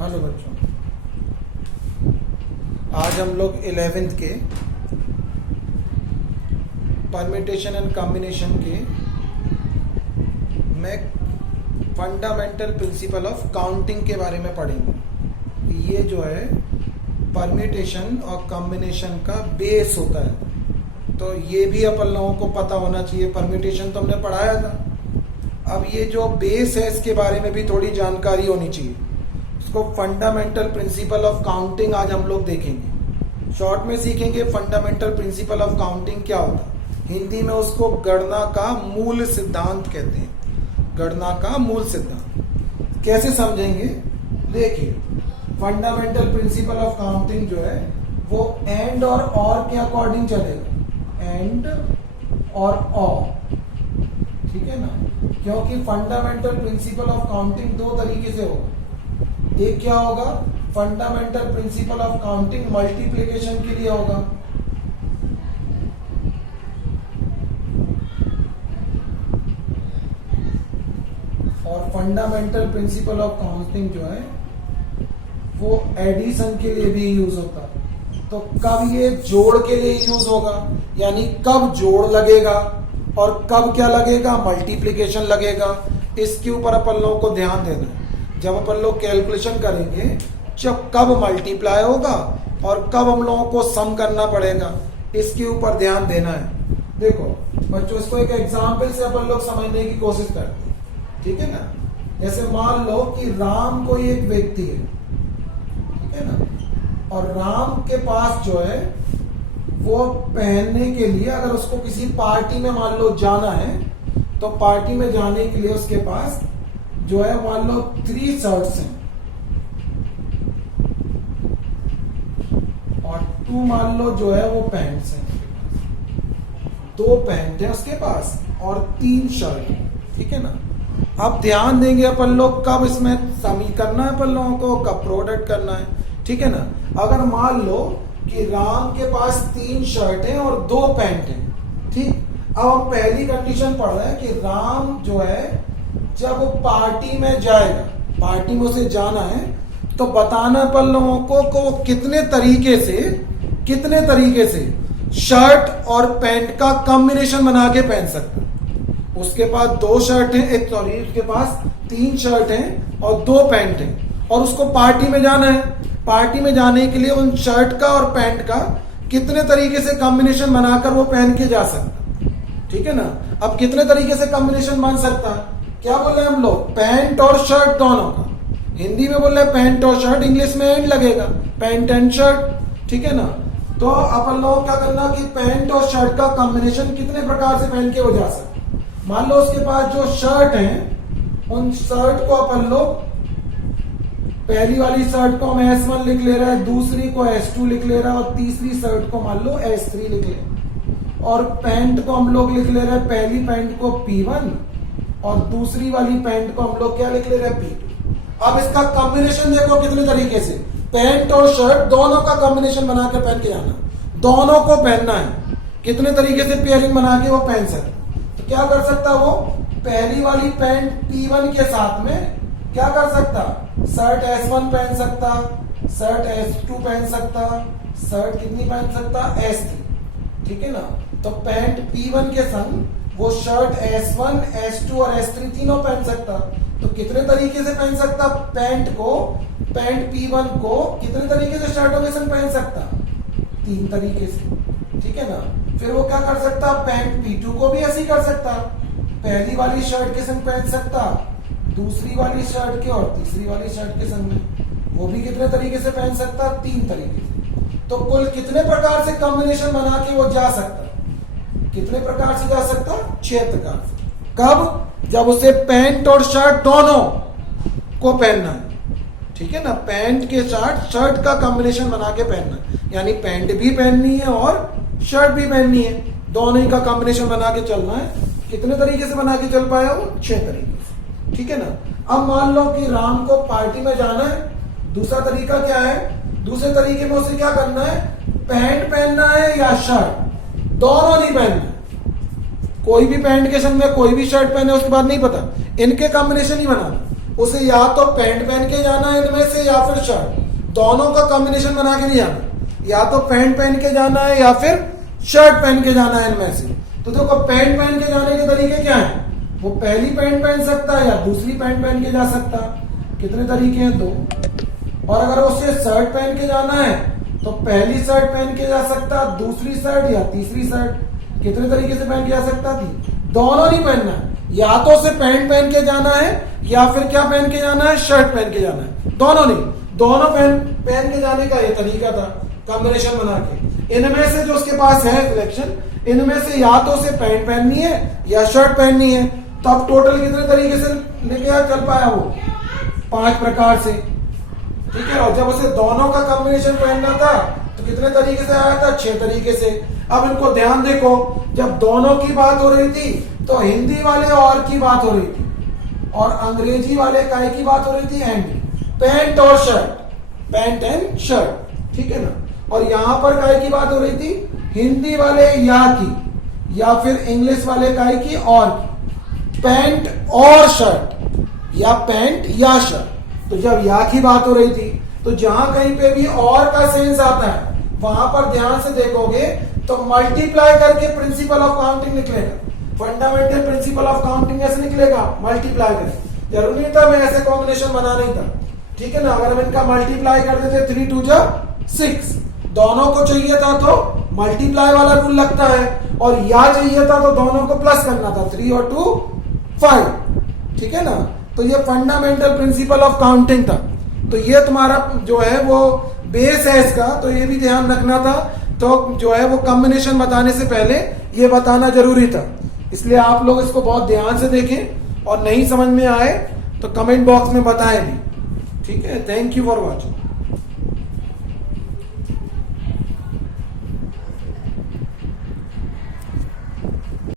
Hello बच्चों, आज हम लोग 11th के परम्यूटेशन एंड कॉम्बिनेशन के में फंडामेंटल प्रिंसिपल ऑफ काउंटिंग के बारे में पढ़ेंगे। ये जो है परम्यूटेशन और कॉम्बिनेशन का बेस होता है, तो ये भी अपन लोगों को पता होना चाहिए। परम्यूटेशन तो हमने पढ़ाया था, अब ये जो बेस है इसके बारे में भी थोड़ी जानकारी होनी चाहिए। इसको फंडामेंटल प्रिंसिपल ऑफ काउंटिंग आज हम लोग देखेंगे। शॉर्ट में सीखेंगे फंडामेंटल प्रिंसिपल ऑफ काउंटिंग क्या होता है। हिंदी में उसको गणना का मूल सिद्धांत कहते हैं। गणना का मूल सिद्धांत कैसे समझेंगे, देखिए फंडामेंटल प्रिंसिपल ऑफ काउंटिंग जो है वो एंड और के अकॉर्डिंग चलेगा। एंड और, ठीक है ना, क्योंकि फंडामेंटल प्रिंसिपल ऑफ काउंटिंग दो तरीके से होगा। एक क्या होगा, fundamental principle of counting multiplication के लिए होगा, और फंडामेंटल प्रिंसिपल ऑफ काउंटिंग जो है वो एडिशन के लिए भी यूज होता है। तो कब ये जोड़ के लिए यूज होगा, यानी कब जोड़ लगेगा और कब क्या लगेगा, मल्टीप्लिकेशन लगेगा। इसके ऊपर अपन लोगों को ध्यान देना है। जब अपन लोग कैलकुलेशन करेंगे, जब कब मल्टीप्लाई होगा और कब हम लोगों को सम करना पड़ेगा, इसके ऊपर ध्यान देना है। देखो बच्चों, इसको एक एग्जाम्पल से अपन लोग समझने की कोशिश करते हैं, ठीक है ना। जैसे मान लो कि राम कोई एक व्यक्ति है, ठीक है ना, और राम के पास जो है वो पहनने के लिए, अगर उसको किसी पार्टी में मान लो जाना है, तो पार्टी में जाने के लिए उसके पास जो है मान लो 3 शर्ट्स हैं और 2 मान लो जो है वो पैंट्स हैं। 2 पैंट है उसके पास और 3 शर्ट, ठीक है ना। अब ध्यान देंगे अपन लोग कब इसमें समी करना है अपन लोगों को, कब प्रोडक्ट करना है, ठीक है ना। अगर मान लो कि राम के पास 3 शर्ट हैं और 2 पैंट हैं, ठीक। अब हम पहली कंडीशन पढ़ रहे हैं कि राम जो है जब वो पार्टी में जाएगा, पार्टी में उसे जाना है, तो बताना अपन लोगों को वो कितने तरीके से शर्ट और पैंट का कॉम्बिनेशन बना के पहन सकता है। उसके पास 2 शर्ट हैं, उसके पास 3 शर्ट हैं और 2 पैंट हैं, और उसको पार्टी में जाना है। पार्टी में जाने के लिए उन शर्ट का और पैंट का कितने तरीके से कॉम्बिनेशन बनाकर वो पहन के जा सकता है, ठीक है ना। अब कितने तरीके से कॉम्बिनेशन बन सकता है, क्या बोल रहे हैं हम लोग, पैंट और शर्ट दोनों का। हिंदी में बोल रहे हैं पैंट और शर्ट, इंग्लिश में एंड लगेगा, पैंट एंड शर्ट, ठीक है ना। तो अपन लोग क्या करना कि पैंट और शर्ट का कॉम्बिनेशन कितने प्रकार से पहन के हो जा सकता। मान लो उसके पास जो शर्ट है, उन शर्ट को अपन लोग, पहली वाली शर्ट को हम S1 लिख ले रहा है, दूसरी को S2 लिख ले रहा है, और तीसरी शर्ट को मान लो S3 लिख ले। और पैंट को हम लोग लिख ले रहे हैं, पहली पैंट को P1 और दूसरी वाली पैंट को हम लोग क्या लिख ले रहे हैं, P2। अब इसका कॉम्बिनेशन देखो कितने तरीके से, पैंट और शर्ट दोनों का कॉम्बिनेशन बनाकर पहन के जाना, दोनों को पहनना है। कितने तरीके से पेयरिंग बना के वो पहन सकता। तो क्या कर सकता वो, पहली वाली पैंट P1 के साथ में क्या कर सकता, शर्ट S1 पहन सकता, शर्ट S2 पहन सकता, शर्ट कितनी पहन सकता, S3, ठीक है ना। तो पैंट P1 के संग वो शर्ट S1, S2 और S3 तीनों पहन सकता। तो कितने तरीके से पहन सकता, पैंट P1 को कितने तरीके से शर्टों के संग पहन सकता, 3 तरीके से, ठीक है ना। फिर वो क्या कर सकता, पैंट P2 को भी ऐसे ही कर सकता, पहली वाली शर्ट के संग पहन सकता, दूसरी वाली शर्ट के और तीसरी वाली शर्ट के संग में, वो भी कितने तरीके से पहन सकता, 3 तरीके से। तो कुल कितने प्रकार से कॉम्बिनेशन बना के वो जा सकता, कितने प्रकार से जा सकता, 6 प्रकार से। कब, जब उसे पैंट और शर्ट दोनों को पहनना है, ठीक है ना। पैंट के साथ शर्ट का कॉम्बिनेशन बना के पहनना है, यानी पैंट भी पहननी है और शर्ट भी पहननी है, दोनों ही का कॉम्बिनेशन बना के चलना है। कितने तरीके से बना के चल पाया वो, 6 तरीके से, ठीक है ना। अब मान लो कि राम को पार्टी में जाना है, दूसरा तरीका क्या है, दूसरे तरीके में उसे क्या करना है, पैंट पहनना है या शर्ट, दोनों नहीं पहनना। कोई भी पैंट के संग में कोई भी शर्ट पहने उसके बाद नहीं पता, इनके कॉम्बिनेशन ही बनाना। उसे या तो पैंट पहन के जाना है इनमें से या फिर शर्ट, दोनों का कॉम्बिनेशन बना के नहीं जाना, या तो पैंट पहन के जाना है या फिर शर्ट पहन के जाना है इनमें से। तो देखो पैंट पहन के जाने के तरीके क्या है, वो पहली पैंट पहन सकता है या दूसरी पैंट पहन के जा सकता है, कितने तरीके हैं, 2। और अगर उसे शर्ट पहन के जाना है तो पहली शर्ट पहन के जा सकता, दूसरी शर्ट या तीसरी शर्ट, कितने तरीके से पहन के जा सकता थी, दोनों नहीं पहनना है, या तो उसे पैंट पहन के जाना है या फिर क्या पहन के जाना है, शर्ट पहन के जाना है, दोनों नहीं, दोनों पहन के जाने का ये तरीका था कॉम्बिनेशन बना के। इनमें से जो उसके पास है सिलेक्शन, इनमें से या तो उसे पैंट पहननी है या शर्ट पहननी है, तो अब टोटल कितने तरीके से लेके चल पाया वो, 5 प्रकार से, ठीक है। और जब उसे दोनों का कॉम्बिनेशन पहनना था तो कितने तरीके से आया था, 6 तरीके से। अब इनको ध्यान देखो, जब दोनों की बात हो रही थी तो हिंदी वाले और की बात हो रही थी और अंग्रेजी वाले काय की बात हो रही थी, एंड, पैंट और शर्ट, पैंट एंड शर्ट, ठीक है ना। और यहां पर काय की बात हो रही थी, हिंदी वाले या की या फिर इंग्लिश वाले काय की और की, पैंट और शर्ट या पैंट या शर्ट। तो जब या की बात हो रही थी तो जहां कहीं पे भी और का सेंस आता है वहां पर ध्यान से देखोगे तो मल्टीप्लाई करके प्रिंसिपल ऑफ काउंटिंग निकलेगा, फंडामेंटल प्रिंसिपल ऑफ काउंटिंग ऐसे निकलेगा, मल्टीप्लाई करके। जरूरी नहीं था मैं ऐसे कॉम्बिनेशन बना नहीं था, ठीक है ना। अगर हम इनका मल्टीप्लाई कर देते 3 2 6, दोनों को चाहिए था तो मल्टीप्लाई वाला रूल लगता है, और या चाहिए था तो दोनों को प्लस करना था, 3 और 2 5, ठीक है ना। तो ये फंडामेंटल प्रिंसिपल ऑफ काउंटिंग था। तो ये तुम्हारा जो है वो बेस है इसका, तो ये भी ध्यान रखना था। तो जो है वो कॉम्बिनेशन बताने से पहले ये बताना जरूरी था, इसलिए आप लोग इसको बहुत ध्यान से देखें, और नहीं समझ में आए तो कमेंट बॉक्स में बताएं भी, ठीक है। Thank you for watching.